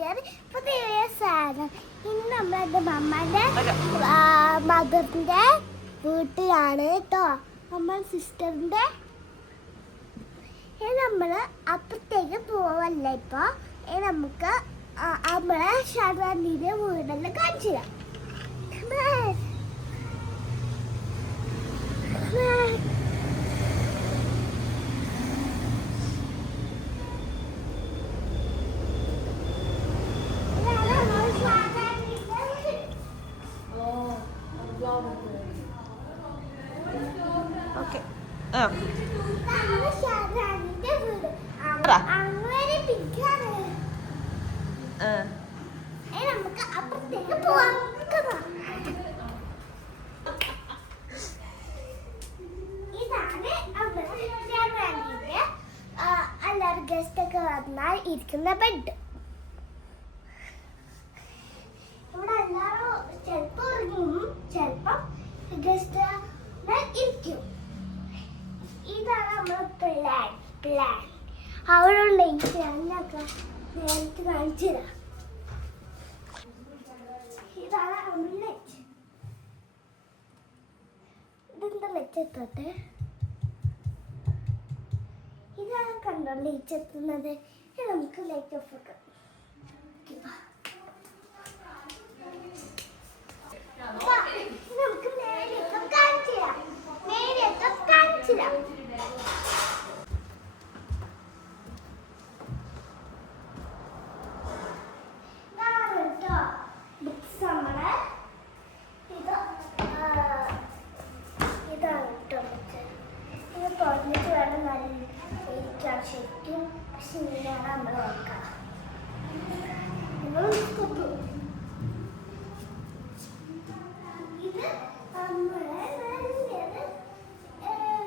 Video പുതിയ സാധനം. ഇന്ന് നമ്മളെൻ്റെ മമ്മൻ്റെ മദറിൻ്റെ വീട്ടിലാണ് കേട്ടോ. നമ്മൾ സിസ്റ്ററിൻ്റെ നമ്മൾ അപ്പുറത്തേക്ക് പോവല്ല. ഇപ്പോൾ നമുക്ക് നമ്മളെ ഷാർവാനിയുടെ വീടെല്ലാം കാണിച്ചു തരാം. നമുക്ക് അപ്പുറത്തേക്ക് പോവാം. ഇതാണ് എല്ലാവരും ഗസ്റ്റ് ഒക്കെ വന്നാൽ ഇരിക്കുന്ന ബെഡ്. ഇവിടെ എല്ലാവരും ചിലപ്പോൾ ഉറങ്ങും, ചിലപ്പം ഗസ്റ്റ് ഇരിക്കും. ഇതാണ് നമ്മൾ പ്ലാൻ. അവിടെ ലൈറ്റ് അതിനൊക്കെ നേരത്തെ കാണിച്ചു തരാം. ഇതാണ് നമ്മൾ ലൈറ്റ്. ഇതെന്താ ലൈറ്റ് എത്തോട്ടെ. ഇതാണ് കണ്ടോ ലൈറ്റ് എത്തുന്നത്. നമുക്ക് ലൈറ്റ് ഓഫ് ആക്കാം. നമുക്ക് നേരെയൊക്കെ കാണിച്ചു തരാം. ശരിക്കും പക്ഷെ ഇങ്ങനെയാണ് നമ്മൾ നോക്കാം. ഇത് നമ്മളെ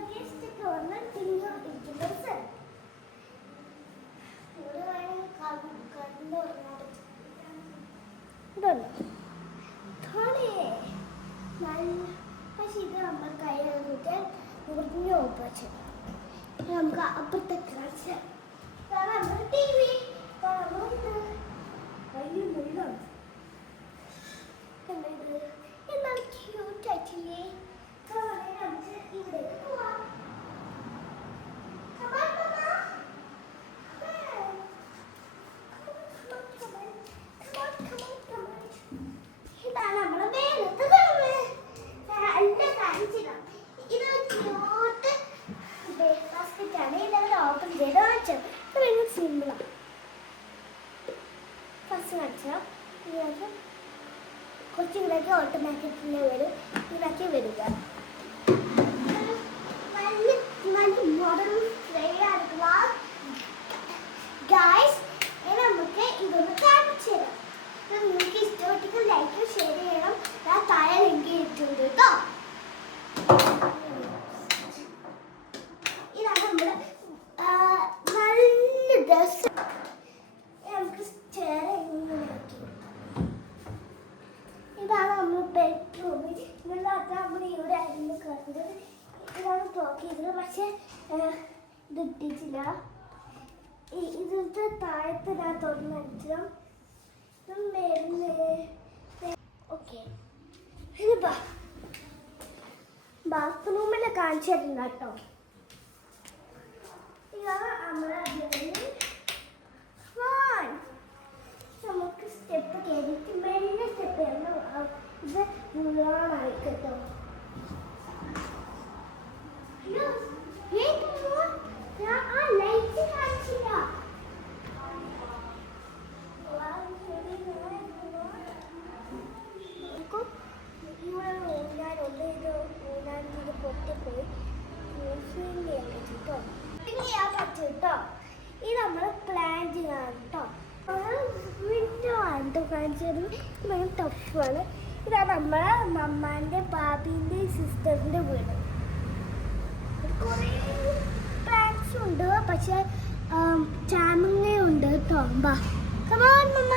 ഗസ്റ്റ് ഒക്കെ വന്ന് തിന്നു ഇരിക്കുന്ന സ്ഥലം. ഇവിടെ വേണമെങ്കിൽ കണ്ടു പറഞ്ഞാൽ ഇതല്ലോ നല്ല. പക്ഷെ ഇത് നമ്മൾ കൈ വന്നിട്ട് മുറിഞ്ഞു പോച്ചു. നമുക്ക് അപ്പുറത്തേക്ക് കാണിച്ചാൽ ടി വി എന്നാൽ ക്യൂട്ടായിട്ടില്ലേ. നമുക്ക് ഇവിടേക്ക് പോവാം. ഇതാണ് നമ്മളെ വേലത്തെ എല്ലാം കാണിച്ചിടാം. ഇത് ക്യൂട്ട് ബ്രേക്ക്ഫാസ്റ്റാണ്. ഇതെല്ലാം ഓപ്പൺ ചെയ്ത് കാണിച്ചത്. ഇത് ഭയങ്കര സിമ്പിളാണ്. ഫസ്റ്റ് കാണിച്ചാൽ കുറച്ച് ഇവിടേക്ക് ഓട്ടോമാറ്റിക്കിൽ വരും. ഇതിനൊക്കെ വരിക നല്ല മോഡൽ ആയിട്ടുള്ള ഗായ്സ്. നമുക്ക് ഇതൊന്ന് കാണിച്ചു തരാം. നിങ്ങൾക്ക് ഇഷ്ടപ്പെട്ടെങ്കിൽ ലൈക്ക് ഷെയർ ചെയ്യണം. ഞാൻ താഴെ ലിങ്ക് ഇട്ടിട്ടുണ്ട് കേട്ടോ. ഇതാണ് നമ്മുടെ നല്ല ഡ്രസ്. നമുക്ക് സ്റ്റെയർ ഇങ്ങനെ ആക്കി. ഇതാണ് നമ്മൾ ബെഡ്റൂം. നമ്മൾ ഇവിടെ ആയിരുന്നു കിടക്കുന്നത്. ഇതാണ് ക്ലോക്ക് ചെയ്തത്. പക്ഷെ ഇത് ഇട്ടിട്ടില്ല. ഇതിന്റെ താഴത്ത് ഞാൻ തുറന്നു ഓക്കെ. ഇത് ബാത്റൂമിൽ കാണിച്ചു തരുന്ന കേട്ടോ. ഇതാണ് നമ്മളെ നമുക്ക് സ്റ്റെപ്പ് കയറിയിട്ട് മെല്ലെ സ്റ്റെപ്പ് ചെയ്യണം. ഇത് മുഴുവനായി കേട്ടോ. ആ ലൈറ്റ് കാണിച്ചില്ല. ഊനാൻ്റെ പൊട്ടിപ്പോയി കേട്ടോ. ഇത് നമ്മൾ പ്ലാൻ ചെയ്യണം കേട്ടോ. വിൻഡോ ആണ് കാണിച്ചത്. ഭയങ്കര ടഫാണ്. ഇതാണ് നമ്മളെ മമ്മാൻ്റെ ബാബീൻ്റെ സിസ്റ്ററിൻ്റെ വീട്. കുറേ പ്ലാന്റ്സ് ഉണ്ട്. പക്ഷെ ചാമങ്ങയുണ്ട് കേട്ടോ. കമോൺ മമ്മ.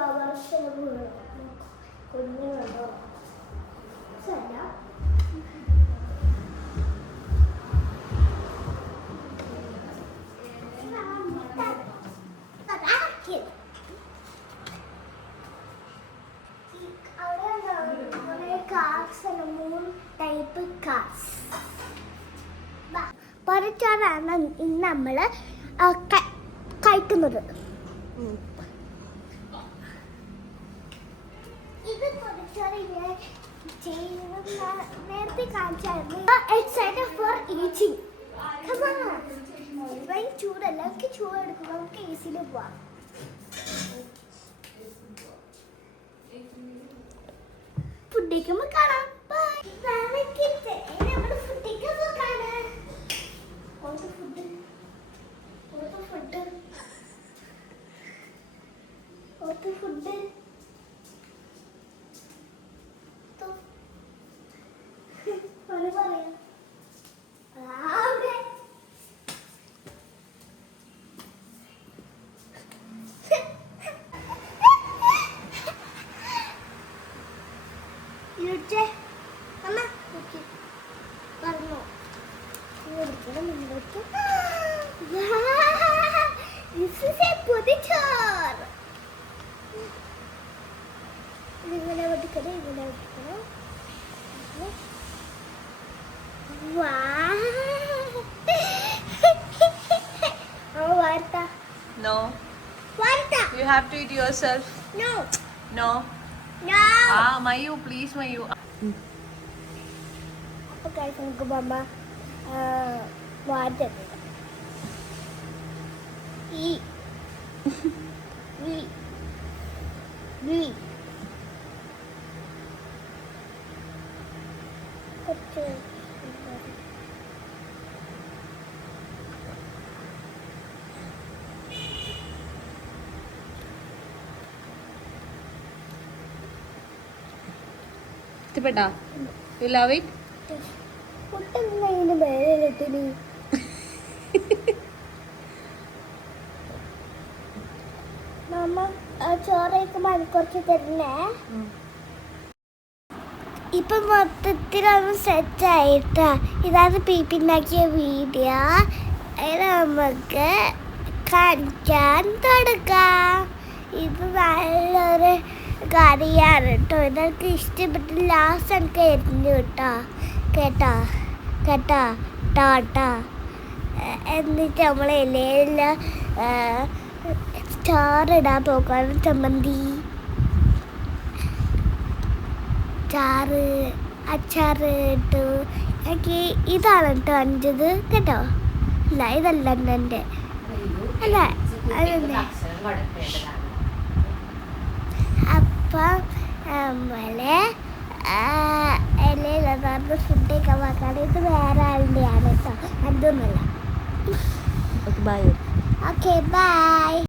ഫ്ലവേഴ്സ് കുഞ്ഞുണ്ടോ ശരി ടൈപ്പ് കാർസ് പൊരിച്ചോറാണ് ഇന്ന് നമ്മൾ കഴിക്കുന്നത്. ഇത് പൊരിച്ചോറ് നേരത്തെ കാണിച്ചായിരുന്നു. Excited for eating. ചൂടല്ല, നമുക്ക് ചൂടെടുക്കും, നമുക്ക് ഈസിയിൽ പോവാം. ഫുഡിക്കുമ്പോ കാണാം. ഫുഡ് പറയാം. ഇങ്ങനെ വെട്ടിക്കണം, ഇങ്ങനെ വെട്ടിക്കണം. No. You have to eat yourself. No. No. No. Mayu, please, Mayu. Okay, guys, നമുക്ക് മമ്മ വാട്ട് ഈ കുറച്ച് ഇഷ്ടപ്പെട്ടാ? You love it? കുട്ടിന് മേലിട്ടിന് മമ്മ ചോറയ്ക്കുമ്പോ അത് കുറച്ച് തരുന്നേ. ഇപ്പൊ മൊത്തത്തിലൊന്ന് സെറ്റ് ആയിട്ടാ. ഇതാണ് പീപ്പിണ്ടാക്കിയ വീഡിയോ. ഇത് നമുക്ക് കാണിക്കാൻ തുടങ്ങാം. ഇത് നല്ലൊരു കറിയാണ് കേട്ടോ. ഇതൊക്കെ ഇഷ്ടപ്പെട്ട് ലാസ്റ്റ് എനിക്ക് എരിഞ്ഞു കേട്ടോ. കേട്ടോ കേട്ടോ ടാട്ടാ. എന്നിട്ട് നമ്മൾ ഇലയില് ചാറിടാൻ പോകാൻ ചമ്മന്തി, ചാറ്, അച്ചാറ് ഇട്ടു. എനിക്ക് ഇതാണ് കേട്ടോ അഞ്ചത് കേട്ടോ. അല്ല ഇതല്ല എൻ്റെ അല്ല അതന്നെ. അപ്പം നമ്മളെ ഇലയിലതാറ് ഫുഡൊക്കെ വെക്കാണ്. ഇത് വേറെ ആളുടെയാണ് കേട്ടോ, അതൊന്നുമല്ല. Okay, bye. Okay bye.